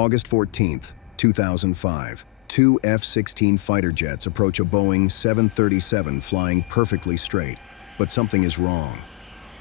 August 14th, 2005. Two F-16 fighter jets approach a Boeing 737 flying perfectly straight, but something is wrong.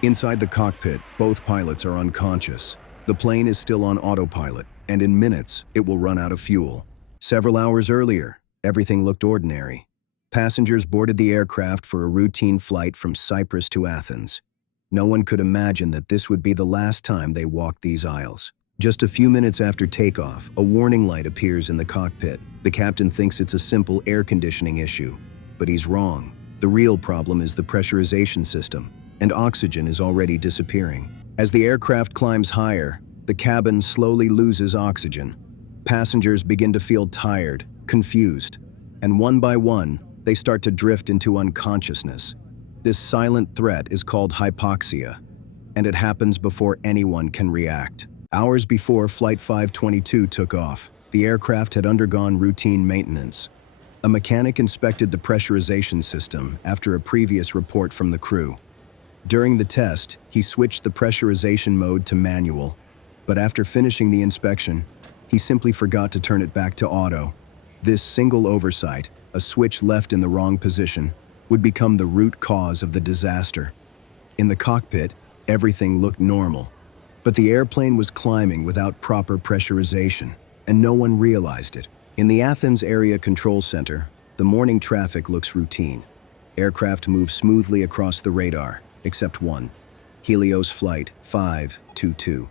Inside the cockpit, both pilots are unconscious. The plane is still on autopilot, and in minutes, it will run out of fuel. Several hours earlier, everything looked ordinary. Passengers boarded the aircraft for a routine flight from Cyprus to Athens. No one could imagine that this would be the last time they walked these aisles. Just a few minutes after takeoff, a warning light appears in the cockpit. The captain thinks it's a simple air conditioning issue, but he's wrong. The real problem is the pressurization system, and oxygen is already disappearing. As the aircraft climbs higher, the cabin slowly loses oxygen. Passengers begin to feel tired, confused, and one by one, they start to drift into unconsciousness. This silent threat is called hypoxia, and it happens before anyone can react. Hours before Flight 522 took off, the aircraft had undergone routine maintenance. A mechanic inspected the pressurization system after a previous report from the crew. During the test, he switched the pressurization mode to manual, but after finishing the inspection, he simply forgot to turn it back to auto. This single oversight, a switch left in the wrong position, would become the root cause of the disaster. In the cockpit, everything looked normal, but the airplane was climbing without proper pressurization, and no one realized it. In the Athens Area Control Center, the morning traffic looks routine. Aircraft move smoothly across the radar, except one, Helios Flight 522.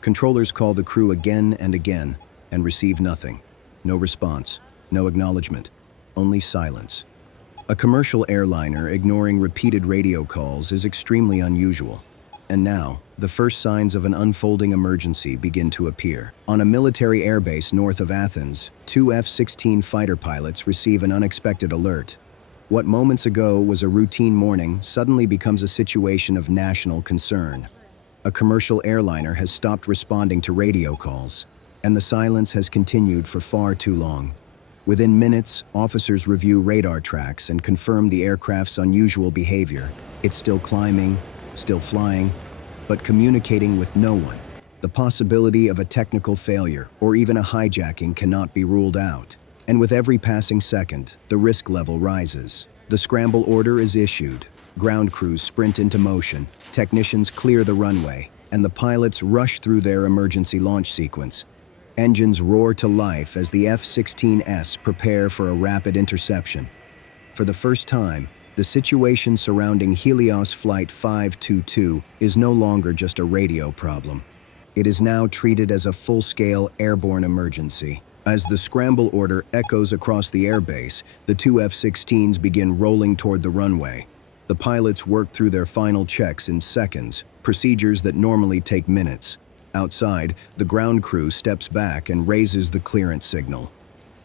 Controllers call the crew again and again and receive nothing. No response, no acknowledgement, only silence. A commercial airliner ignoring repeated radio calls is extremely unusual. And now, the first signs of an unfolding emergency begin to appear. On a military airbase north of Athens, two F-16 fighter pilots receive an unexpected alert. What moments ago was a routine morning suddenly becomes a situation of national concern. A commercial airliner has stopped responding to radio calls, and the silence has continued for far too long. Within minutes, officers review radar tracks and confirm the aircraft's unusual behavior. It's still climbing, still flying, but communicating with no one. The possibility of a technical failure or even a hijacking cannot be ruled out. And with every passing second, the risk level rises. The scramble order is issued. Ground crews sprint into motion, technicians clear the runway, and the pilots rush through their emergency launch sequence. Engines roar to life as the F-16s prepare for a rapid interception. For the first time, the situation surrounding Helios Flight 522 is no longer just a radio problem. It is now treated as a full-scale airborne emergency. As the scramble order echoes across the airbase, the two F-16s begin rolling toward the runway. The pilots work through their final checks in seconds, procedures that normally take minutes. Outside, the ground crew steps back and raises the clearance signal.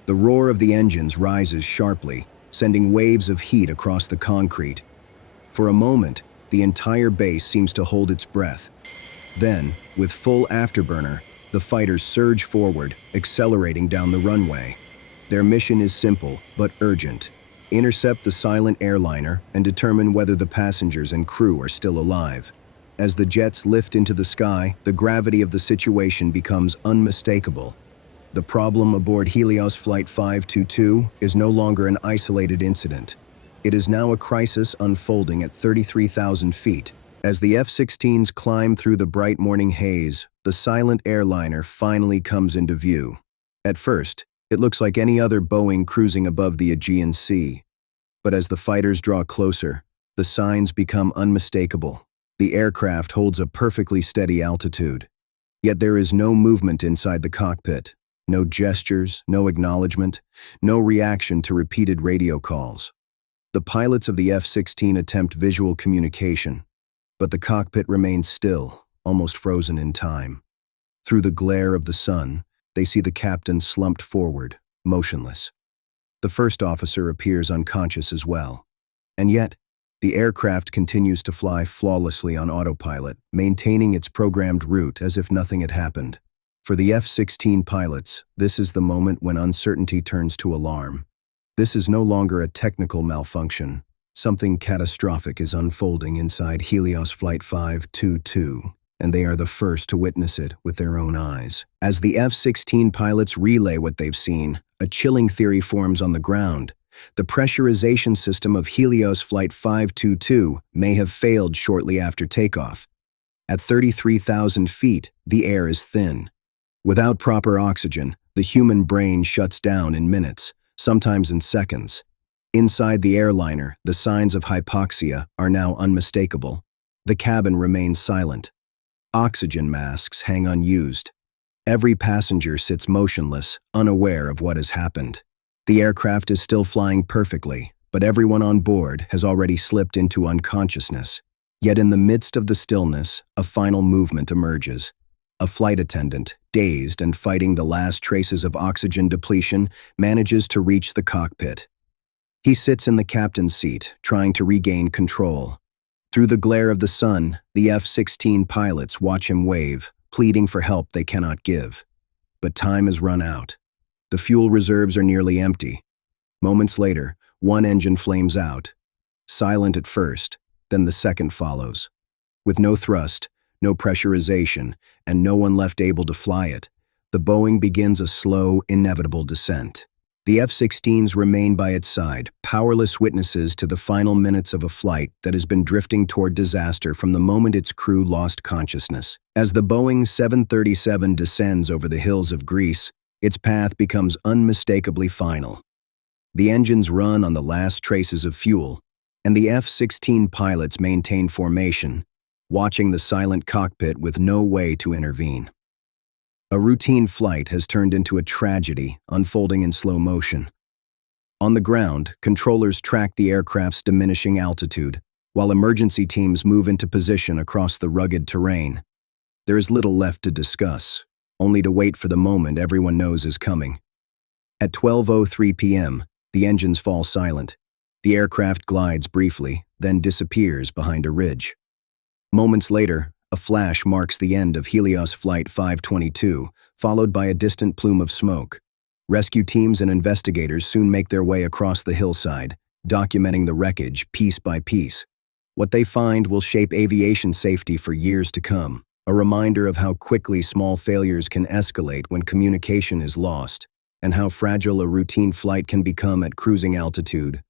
The roar of the engines rises sharply, sending waves of heat across the concrete. For a moment, the entire base seems to hold its breath. Then, with full afterburner, the fighters surge forward, accelerating down the runway. Their mission is simple, but urgent. Intercept the silent airliner and determine whether the passengers and crew are still alive. As the jets lift into the sky, the gravity of the situation becomes unmistakable. The problem aboard Helios Flight 522 is no longer an isolated incident. It is now a crisis unfolding at 33,000 feet. As the F-16s climb through the bright morning haze, the silent airliner finally comes into view. At first, it looks like any other Boeing cruising above the Aegean Sea. But as the fighters draw closer, the signs become unmistakable. The aircraft holds a perfectly steady altitude. Yet there is no movement inside the cockpit. No gestures, no acknowledgement, no reaction to repeated radio calls. The pilots of the F-16 attempt visual communication, but the cockpit remains still, almost frozen in time. Through the glare of the sun, they see the captain slumped forward, motionless. The first officer appears unconscious as well. And yet, the aircraft continues to fly flawlessly on autopilot, maintaining its programmed route as if nothing had happened. For the F-16 pilots, this is the moment when uncertainty turns to alarm. This is no longer a technical malfunction. Something catastrophic is unfolding inside Helios Flight 522. and they are the first to witness it with their own eyes. As the F-16 pilots relay what they've seen, a chilling theory forms on the ground. The pressurization system of Helios Flight 522 may have failed shortly after takeoff. At 33,000 feet, the air is thin. Without proper oxygen, the human brain shuts down in minutes, sometimes in seconds. Inside the airliner, the signs of hypoxia are now unmistakable. The cabin remains silent. Oxygen masks hang unused. Every passenger sits motionless, unaware of what has happened. The aircraft is still flying perfectly, but everyone on board has already slipped into unconsciousness. Yet in the midst of the stillness, a final movement emerges. A flight attendant, dazed and fighting the last traces of oxygen depletion, manages to reach the cockpit. He sits in the captain's seat, trying to regain control. Through the glare of the sun, the F-16 pilots watch him wave, pleading for help they cannot give. But time has run out. The fuel reserves are nearly empty. Moments later, one engine flames out. Silent at first, then the second follows. With no thrust, no pressurization, and no one left able to fly it, the Boeing begins a slow, inevitable descent. The F-16s remain by its side, powerless witnesses to the final minutes of a flight that has been drifting toward disaster from the moment its crew lost consciousness. As the Boeing 737 descends over the hills of Greece, its path becomes unmistakably final. The engines run on the last traces of fuel, and the F-16 pilots maintain formation, watching the silent cockpit with no way to intervene. A routine flight has turned into a tragedy, unfolding in slow motion. On the ground, controllers track the aircraft's diminishing altitude, while emergency teams move into position across the rugged terrain. There is little left to discuss, only to wait for the moment everyone knows is coming. At 12:03 p.m., the engines fall silent. The aircraft glides briefly, then disappears behind a ridge. Moments later, a flash marks the end of Helios Flight 522, followed by a distant plume of smoke. Rescue teams and investigators soon make their way across the hillside, documenting the wreckage piece by piece. What they find will shape aviation safety for years to come, a reminder of how quickly small failures can escalate when communication is lost, and how fragile a routine flight can become at cruising altitude